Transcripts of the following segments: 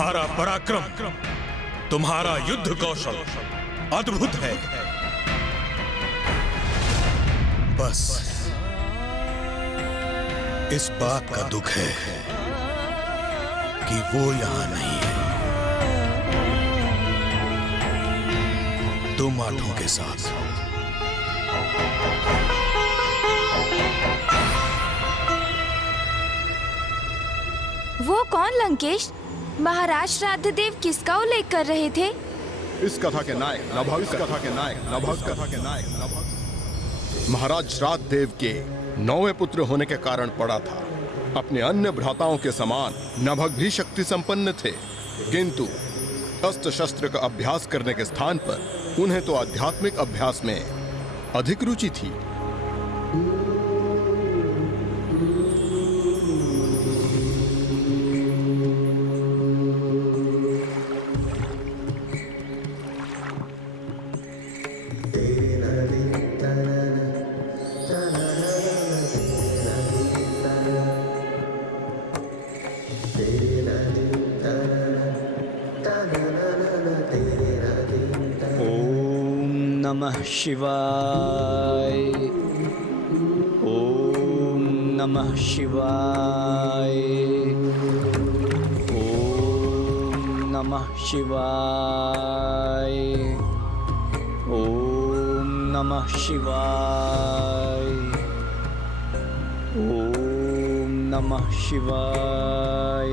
तुम्हारा पराक्रम, तुम्हारा युद्ध कौशल अद्भुत है। बस इस बात का दुख है कि वो यहां नहीं है, तुम आठों के साथ। वो कौन लंकेश? महाराज श्राद्धदेव किसका उल्लेख कर रहे थे? इस कथा के नायक नभग, इस कथा के नायक नभग, कथा के नायक नभग महाराज श्राद्धदेव के 9वें पुत्र होने के कारण पड़ा था। अपने अन्य भ्राताओं के समान नभग भी शक्ति संपन्न थे, किंतु अस्त्र शस्त्र का अभ्यास करने के स्थान पर उन्हें तो आध्यात्मिक अभ्यास में अधिक रुचि थी। नमः शिवाय। ओम नमः शिवाय। ओम नमः शिवाय। ओम नमः शिवाय। ओम नमः शिवाय।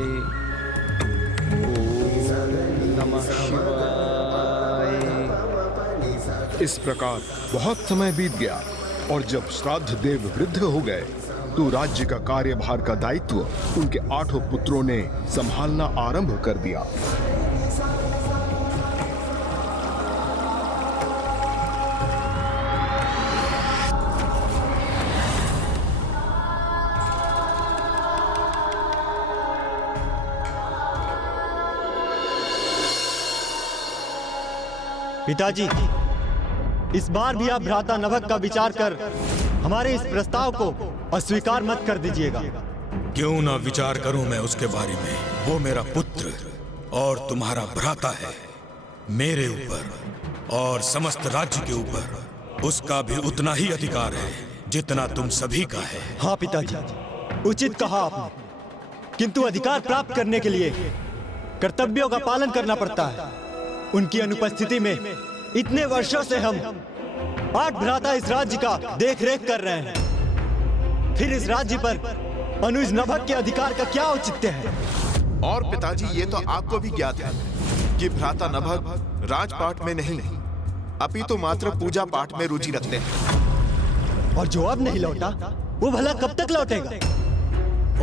ओम नमः शिवाय। इस प्रकार बहुत समय बीत गया और जब श्राद्धदेव वृद्ध हो गए तो राज्य का कार्यभार का दायित्व उनके 8 पुत्रों ने संभालना आरंभ कर दिया। पिताजी, इस बार भी आप भ्राता नभग का विचार कर हमारे इस प्रस्ताव को अस्वीकार मत कर दीजिएगा। क्यों ना विचार करूं मैं उसके बारे में? वो मेरा पुत्र और तुम्हारा भ्राता है। मेरे ऊपर और समस्त राज्य के ऊपर उसका भी उतना ही अधिकार है जितना तुम सभी का है। हाँ पिताजी, उचित कहा आपने, किंतु अधिकार प्राप्त करने के लिए कर्तव्यों का पालन करना पड़ता है। उनकी अनुपस्थिति में इतने वर्षों से हम 8 भ्राता इस राज्य का देख रेख कर रहे हैं, फिर इस राज्य पर अनुज नभग के अधिकार का क्या औचित्य है? और पिताजी, ये तो आपको भी ज्ञात है कि भ्राता नभग राजपाट में नहीं अपितु मात्र पूजा पाठ में रुचि रखते हैं। और जो अब नहीं लौटा वो भला कब तक लौटेगा?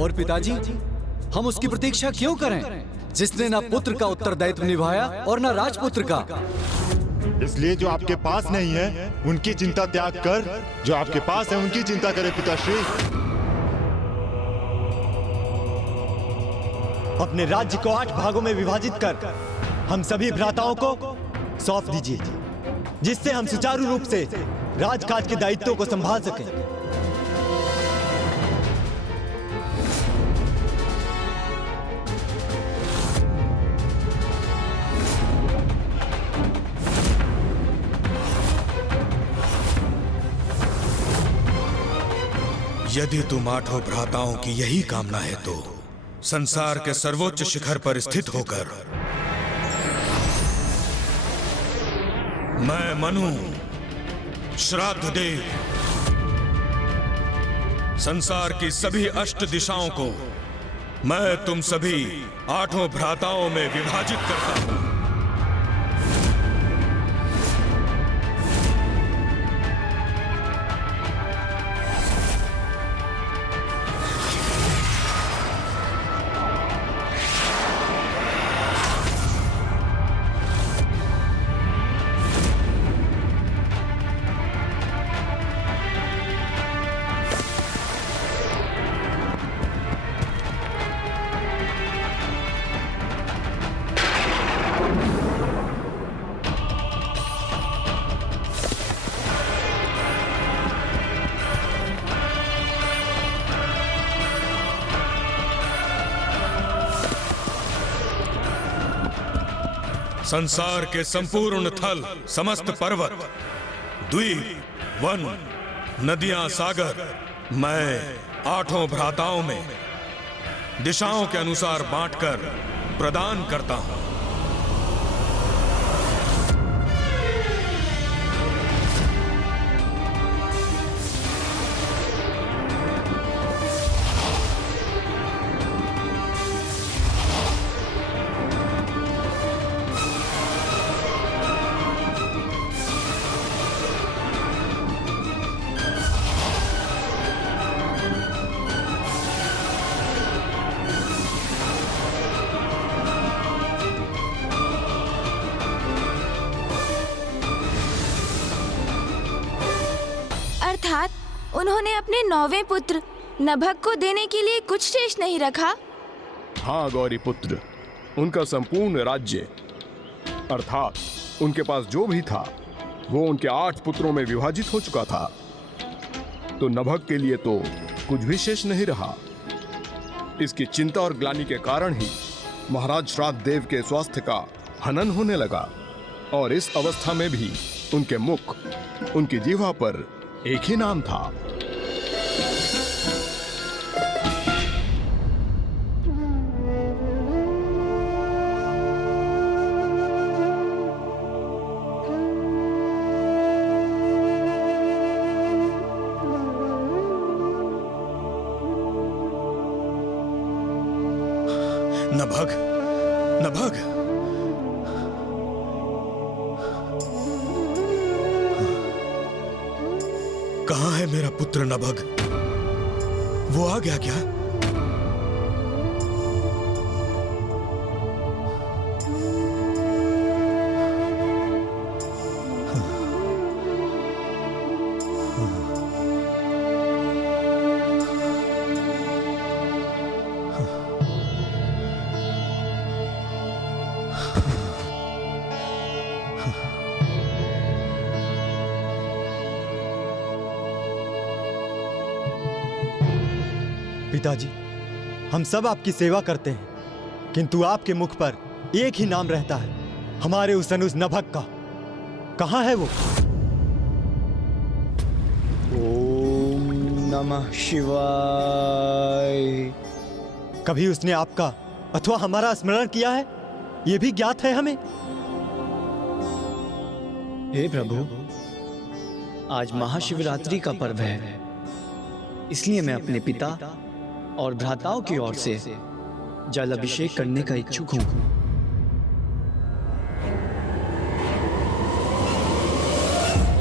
और पिताजी, हम उसकी प्रतीक्षा क्यों करें जिसने ना पुत्र का उत्तरदायित्व निभाया और ना राजपुत्र का? इसलिए जो आपके पास नहीं है उनकी चिंता त्याग कर जो आपके पास है उनकी चिंता करे पिताश्री। अपने राज्य को 8 भागों में विभाजित कर हम सभी भ्राताओं को सौंप दीजिए, जिससे हम सुचारू रूप से राजकाज के दायित्वों को संभाल सकें। यदि तुम 8 भ्राताओं की यही कामना है तो संसार के सर्वोच्च शिखर पर स्थित होकर मैं मनु श्राद्धदेव संसार की सभी 8 दिशाओं को मैं तुम सभी 8 भ्राताओं में विभाजित करता हूं। संसार के संपूर्ण थल, समस्त पर्वत, द्वीप, वन, नदियां, सागर मैं 8 भ्राताओं में दिशाओं के अनुसार बांटकर प्रदान करता हूं। अर्थात उन्होंने अपने 9वें पुत्र नभग को देने के लिए कुछ शेष नहीं रखा। हाँ गौरी पुत्र, उनका संपूर्ण राज्य अर्थात उनके पास जो भी था वो उनके 8 पुत्रों में विभाजित हो चुका था। तो नभग के लिए तो कुछ भी शेष नहीं रहा। इसकी चिंता और ग्लानि के कारण ही महाराज श्राद्ध देव के स्वास्थ्य का हनन होने लगा और इस अवस्था में भी उनके मुख, उनकी जीवा पर एक ही नाम था। नभग, नभग, कहाँ है मेरा पुत्र नभग? वो आ गया क्या? पिताजी, हम सब आपकी सेवा करते हैं, किंतु आपके मुख पर एक ही नाम रहता है, हमारे उस अनुज नभग का। कहाँ है वो? ओम नमः शिवाय। कभी उसने आपका अथवा हमारा स्मरण किया है? ये भी ज्ञात है हमें। हे प्रभु, आज महाशिवरात्रि का पर्व है, इसलिए मैं अपने पिता और भ्राताओं की ओर से जल अभिषेक करने का इच्छुक हूं।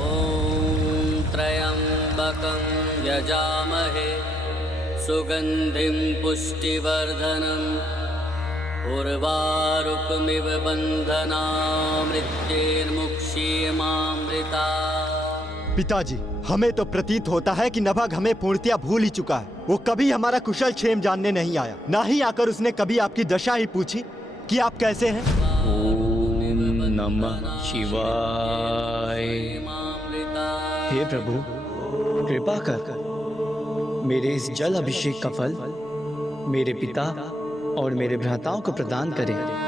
ओम त्र्यंबकं यजामहे सुगंधिं पुष्टिवर्धनम् उर्वारुकमिव बंधनान् मृत्युर्मुक्षीयमामृता। पिताजी, हमें तो प्रतीत होता है कि नभग हमें पूर्णतया भूल ही चुका है। वो कभी हमारा कुशल क्षेम जानने नहीं आया, ना ही आकर उसने कभी आपकी दशा ही पूछी कि आप कैसे हैं। ओम नमः शिवाय। हे प्रभु, कृपा कर मेरे इस जल अभिषेक का फल मेरे पिता और मेरे भ्राताओं को प्रदान करें।